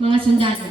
mga sundalo.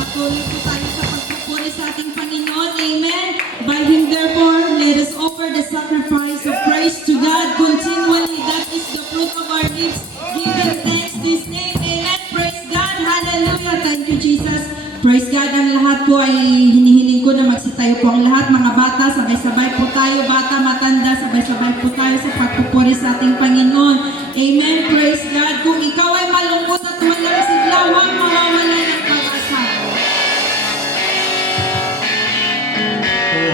Patuloy po tayo sa pagpupuri sa ating Panginoon. Amen. By Him therefore, let us offer the sacrifice of praise to God continually. That is the fruit of our lips, giving thanks to His name. Amen. Praise God. Hallelujah. Thank you, Jesus. Praise God. Ang lahat po ay hinihiling ko na magsitayo po ang lahat. Mga bata, sabay-sabay po tayo. Bata, matanda, sabay-sabay po tayo sa pagpupuri sa ating Panginoon. Amen. Praise God. Kung ikaw ay malungkot at walang sigla, huwag mawawala ng pag-asa.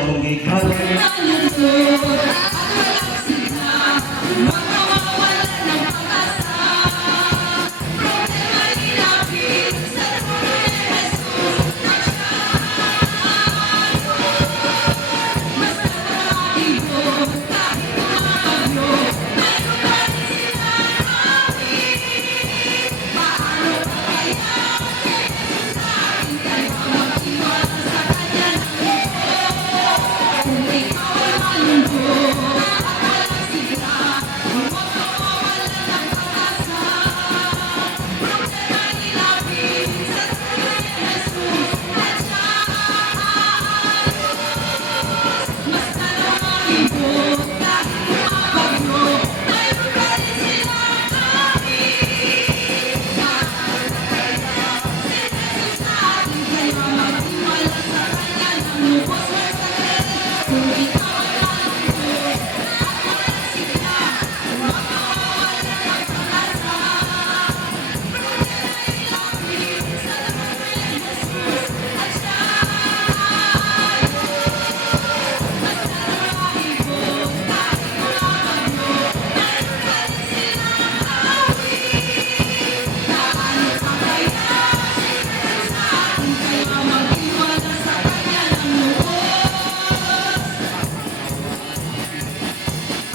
Kung ikaw ay malungkot at walang sigla, huwag mawawala ng pag-asa. Problema ilapit sa trono ni Jesus at siya basta makaibot kahit umabagyo, mayroon pa rin silang amin. Paano pa kaya si Jesus sa atin, kaya magtiwala sa Kanya ng loob. Kung ikaw ay malungkot at walang sigla, huwag mawawala ng pag-asa. Problema ilapit sa trono ni Jesus at siya basta makaibot kahit umabagyo, mayroon pa rin silang amin. Paano pa kaya si Jesus sa atin, kaya magtiwala sa Kanya ng lubos at sakit. Kung ikaw ay malungkot at walang sigla, huwag mawawala ng pag-asa. Problema ilapit sa trono ni Jesus at siya basta makaibot kahit umabagyo, mayroon pa rin silang awit. Paano pa kaya si Jesus sa atin, kaya magtiwala sa Kanya ng lubos.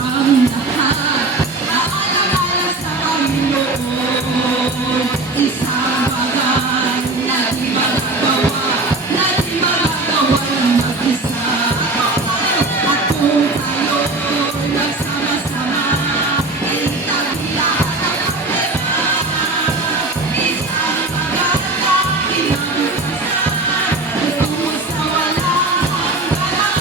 Ang lahat aalala sa Panginoon, isang bagay na di magagawa, na di magagawa ng mag-isa. At kung tayo'y nagsama-sama, itabi lahat ang problema. Isang bagay na kinabukasan, tungo sa walang hanggan.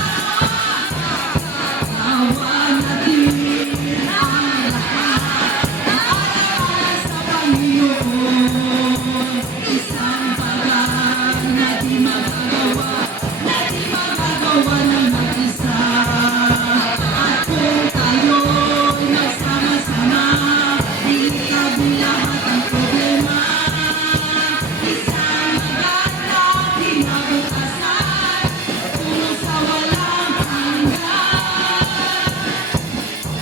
Natin ang lahat aalala sa Panginoon, isang bagay na di magagawa, na di magagawa ng mag-isa. At kung tayo'y nagsama-sama, itabi lahat ang problema. Isang bagay na kinabukasan, tungo sa walang hanggan.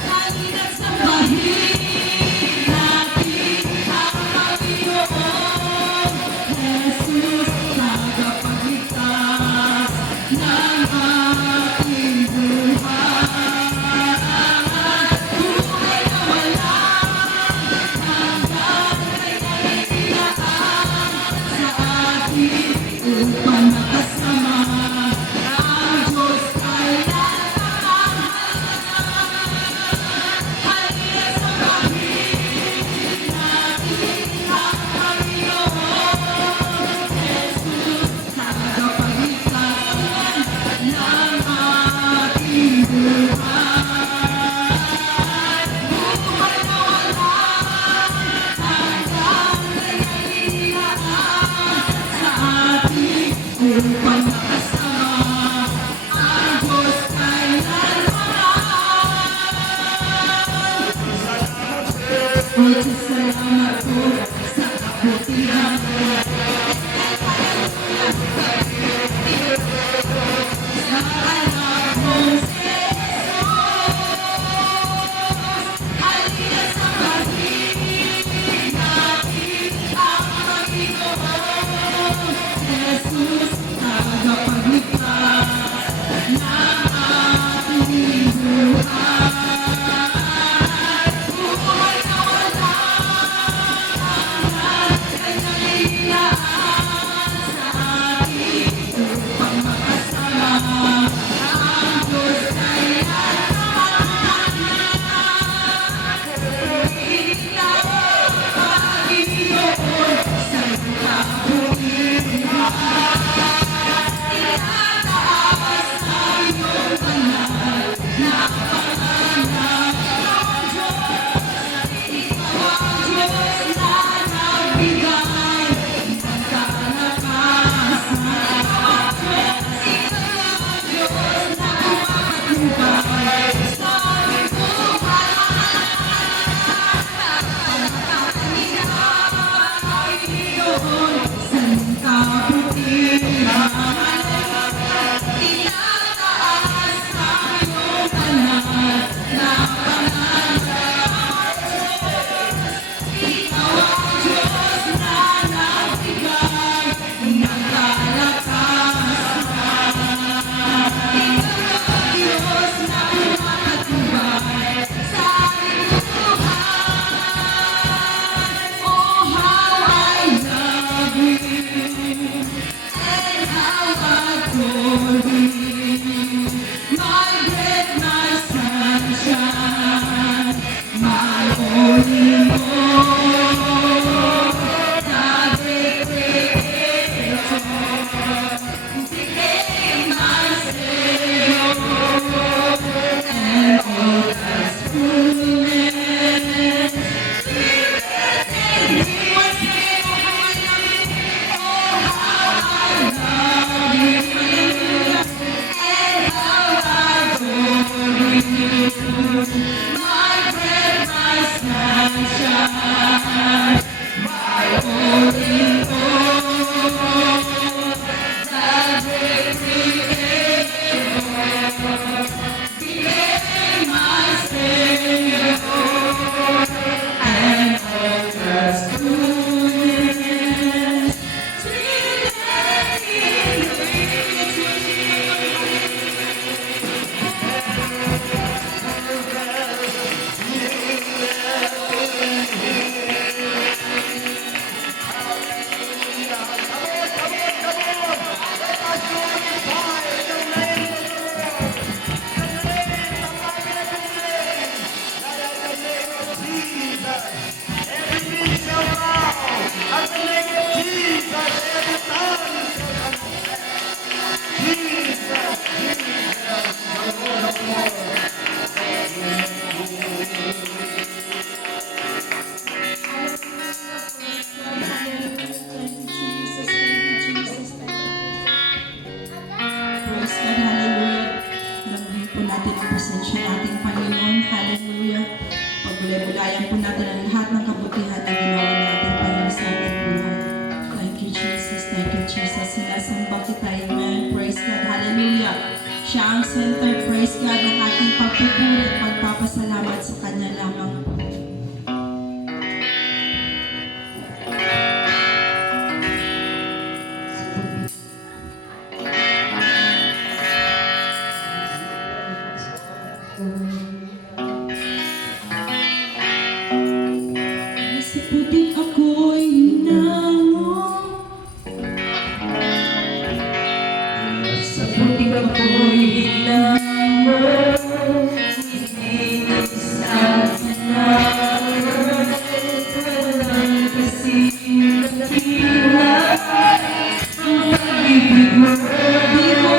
Halina't sambahin natin ang Panginoon, Jesus, tagapagligtas ng ating buhay. Buhay na walang hanggan, kanya'y inilaan sa atin upang makasama ang Diyos kailan halina't sambahin natin ang Panginoon, Jesus, tagapagligtas ng ating buhay. Buhay na walang hanggan, kanya'y inilaan sa atin upang makasama ang Diyos kailanman. O Diyos, salamat po sa kabutihan mo. Sa anak mong si Jesus. Sa putik ako'y hinango. Sa putik ako'y hinango, ininis at hinango, walang kasing dakila, ang pag-ibig mo, di mo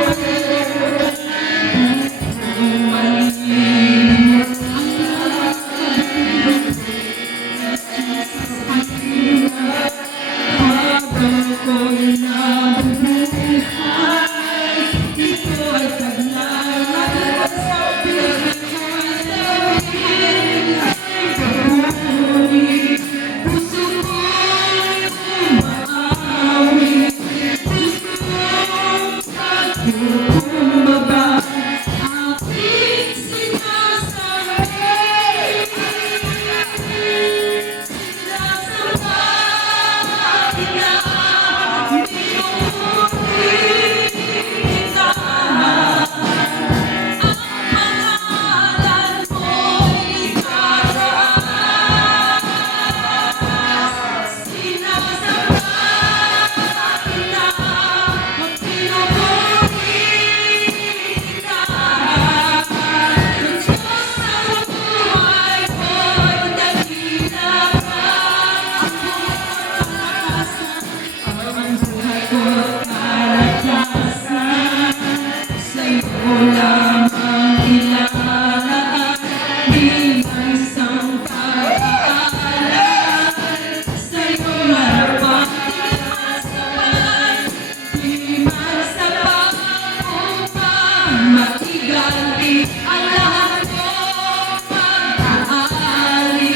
makiganti ang lahat kong pag-aali.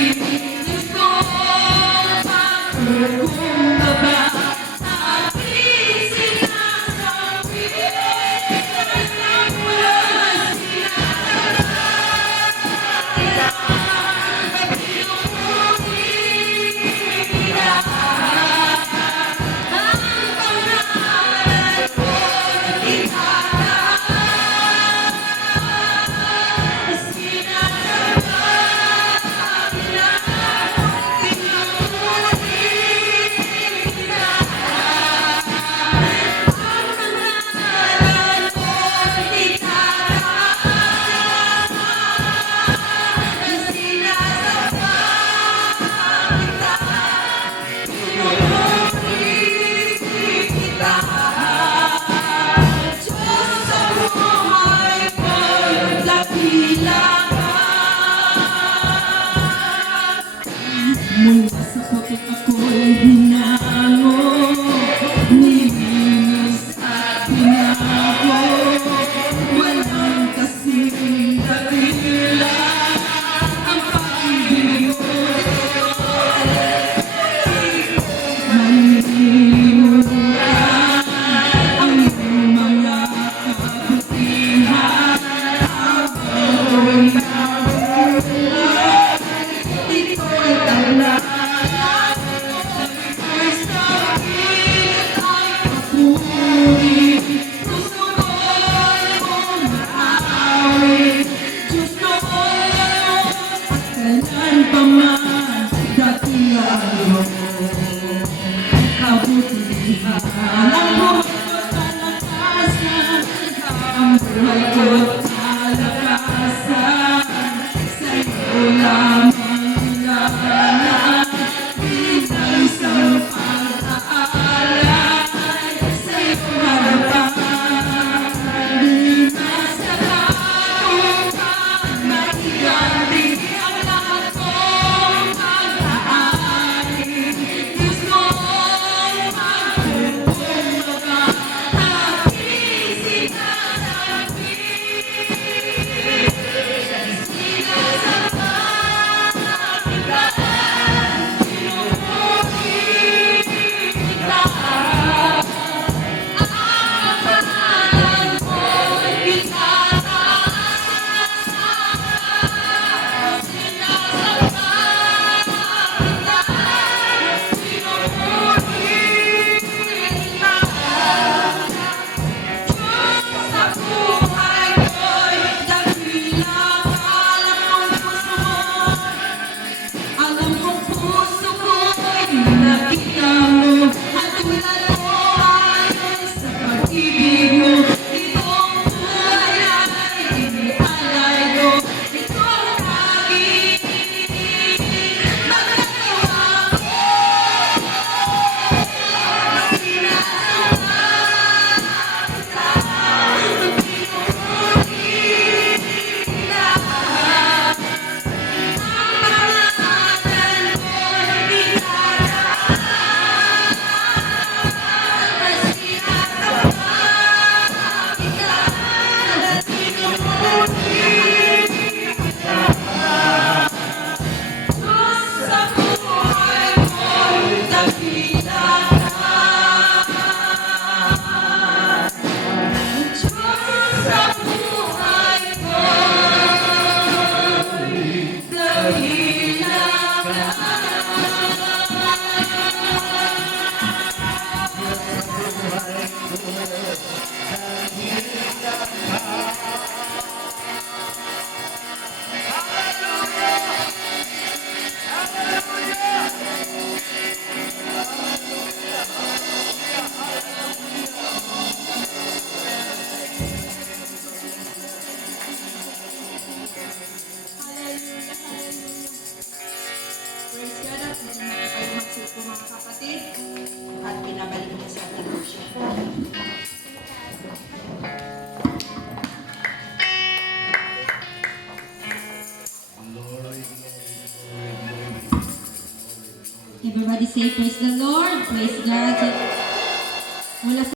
Diyos ko, pagkukumbaba, aking sinasabi, ang walang mula sa putik ako'y hinango, nilinis at binago, walang kasing dakila ang pag-ibig mo. Manilimutan ang iyong mga kabutihan habang nabubuhay. Ito'y tala. Ang buhay ko't kalakasan, sa'yo lamang ilalaan, bilang isang pag-aalay, sa'yo harapan. Di masalamutan, maiganti ang lahat kong pag-aali. Diyos ko'y magkukumbaba, aking sinasabi. Everybody say praise the Lord. Praise God. Mula sa